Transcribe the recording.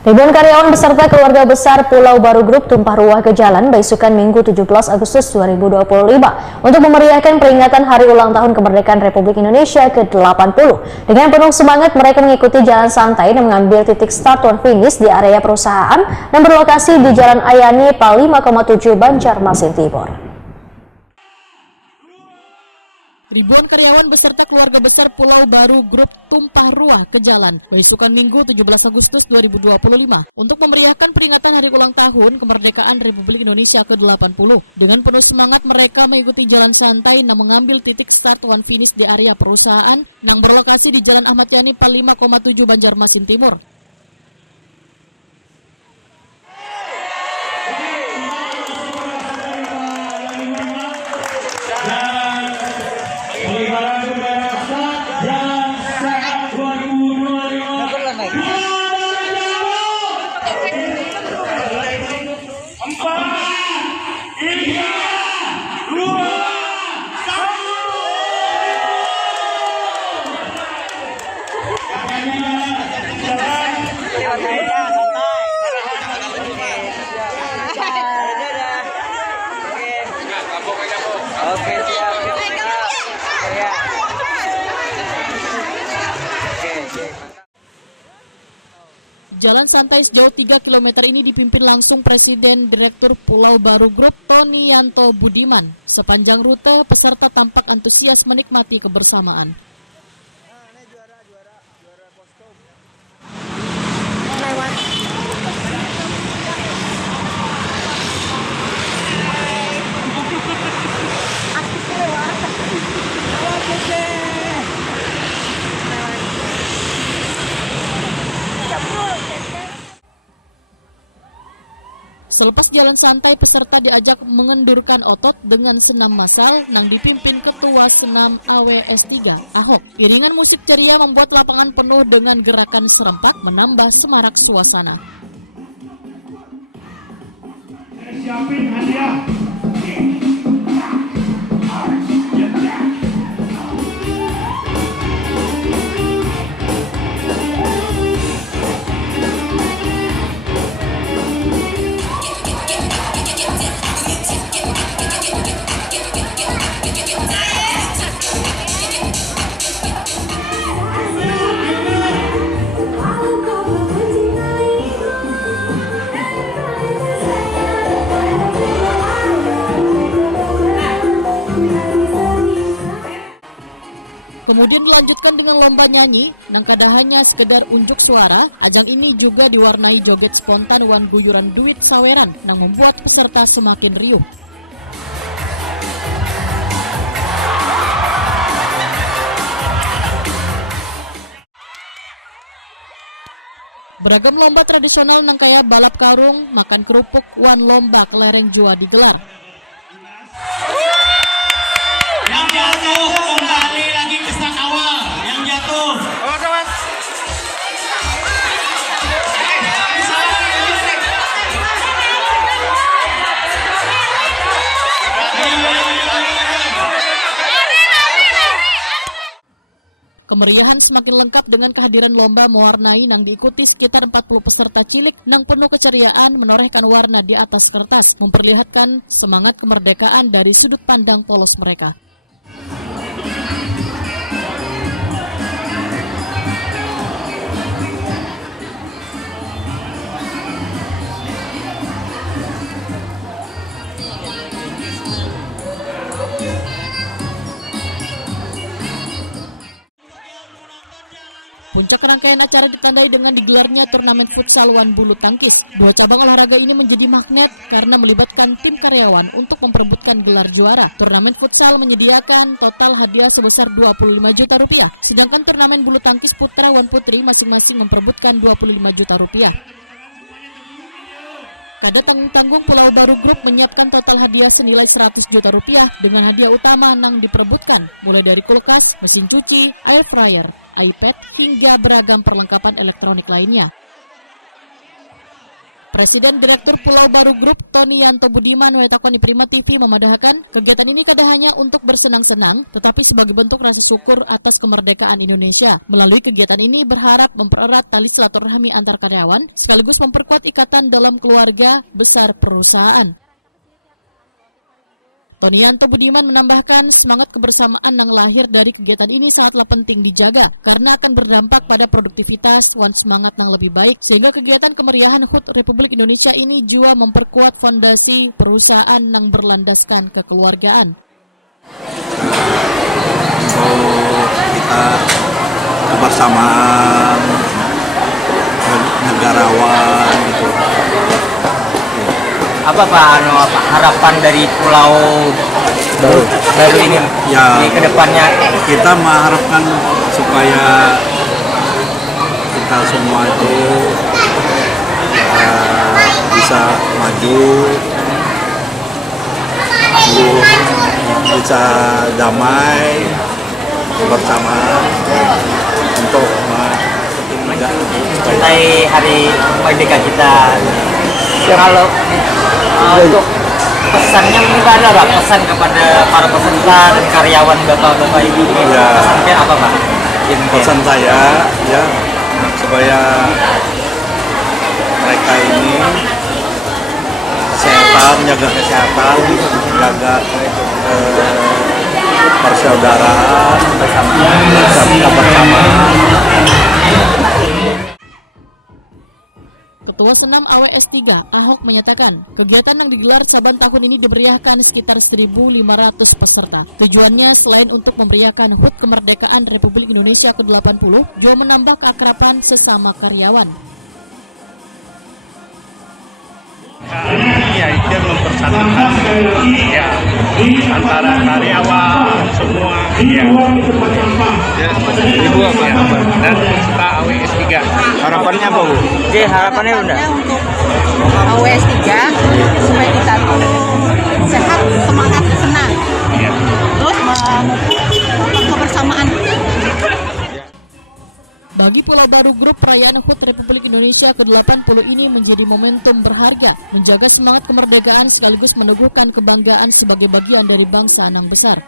Ribuan karyawan beserta keluarga besar Pulau Baru Group tumpah ruah ke jalan beisukan Minggu 17 Agustus 2025 untuk memeriahkan peringatan Hari Ulang Tahun Kemerdekaan Republik Indonesia ke-80. Dengan penuh semangat, mereka mengikuti jalan santai dan mengambil titik start dan finish di area perusahaan yang berlokasi di Jalan Ayani, PAL 5,7 Banjarmasin Timur. Ribuan karyawan beserta keluarga besar Pulau Baru Group tumpah ruah ke jalan beisukan Minggu 17 Agustus 2025 untuk memeriahkan peringatan Hari Ulang Tahun Kemerdekaan Republik Indonesia ke-80. Dengan penuh semangat, mereka mengikuti jalan santai dan mengambil titik start one finish di area perusahaan yang berlokasi di Jalan Ahmad Yani, PAL 5,7 Banjarmasin Timur. Oke, siap. Ya. Jalan santai sejauh 3 km ini dipimpin langsung Presiden Direktur Pulau Baru Group Tony Yanto Budiman. Sepanjang rute, peserta tampak antusias menikmati kebersamaan. Selepas jalan santai, peserta diajak mengendurkan otot dengan senam massal yang dipimpin Ketua Senam AWS3 Ahok. Iringan musik ceria membuat lapangan penuh dengan gerakan serempak menambah semarak suasana. Siapin hadiah. Kemudian dilanjutkan dengan lomba nyanyi, yang kada hanya sekedar unjuk suara, ajang ini juga diwarnai joget spontan wan guyuran duit saweran, yang membuat peserta semakin riuh. Beragam lomba tradisional yang kayak balap karung, makan kerupuk, wan lomba kelereng jua digelar. Yang jatuh kembali lagi ke start awal. Yang jatuh. Kemeriahan semakin lengkap dengan kehadiran lomba mewarnai yang diikuti sekitar 40 peserta cilik yang penuh keceriaan menorehkan warna di atas kertas, memperlihatkan semangat kemerdekaan dari sudut pandang polos mereka. Puncak rangkaian acara ditandai dengan digelarnya turnamen futsal wan bulu tangkis. Dua cabang olahraga ini menjadi magnet karena melibatkan tim karyawan untuk memperebutkan gelar juara. Turnamen futsal menyediakan total hadiah sebesar 25 juta rupiah, sedangkan turnamen bulu tangkis putra wan putri masing-masing memperebutkan 25 juta rupiah. Kada tanggung-tanggung, Pulau Baru Group menyiapkan total hadiah senilai 100 juta rupiah dengan hadiah utama yang diperebutkan, mulai dari kulkas, mesin cuci, air fryer, iPad, hingga beragam perlengkapan elektronik lainnya. Presiden Direktur Pulau Baru Group Tony Yanto Budiman Wetakoni Prima TV memadahkan kegiatan ini kada hanya untuk bersenang-senang, tetapi sebagai bentuk rasa syukur atas kemerdekaan Indonesia. Melalui kegiatan ini berharap mempererat tali silaturahmi antar karyawan, sekaligus memperkuat ikatan dalam keluarga besar perusahaan. Tony Yanto Budiman menambahkan semangat kebersamaan yang lahir dari kegiatan ini sangatlah penting dijaga karena akan berdampak pada produktivitas dan semangat yang lebih baik sehingga kegiatan kemeriahan HUT Republik Indonesia ini juga memperkuat fondasi perusahaan yang berlandaskan kekeluargaan. Kita kebersamaan negarawan gitu. Apa Pak harapan dari Pulau Baru ini Ya, di kedepannya? kita mengharapkan supaya kita semua itu bisa maju, bisa damai bersama untuk Mencintai hari merdeka kita. Kalau untuk pesannya mungkin ada Pak, pesan kepada para peserta dan karyawan bapak-bapak ibu ini, Ya. pesannya apa Pak? pesan saya ya supaya mereka ini kesehatan, jaga kesehatan, jaga persaudaraan kebersamaan. Ketua Senam AWS 3, Ahok menyatakan, kegiatan yang digelar saban tahun ini diberiakan sekitar 1.500 peserta. Tujuannya selain untuk memeriahkan HUT kemerdekaan Republik Indonesia ke-80, juga menambah keakraban sesama karyawan. Ya, itu mempersatukan ya antara karyawan semua ya. Ibu apa kabar? Dan peserta AWS 3. Harapannya apa Bu? Jadi harapannya Bunda? Untuk AWS 3 supaya kita tuh sehat, semangat, senang, terus memupuk kebersamaan. Bagi Pulau Baru Group, perayaan HUT Republik Indonesia ke-80 ini menjadi momentum berharga, menjaga semangat kemerdekaan sekaligus meneguhkan kebanggaan sebagai bagian dari bangsa yang besar.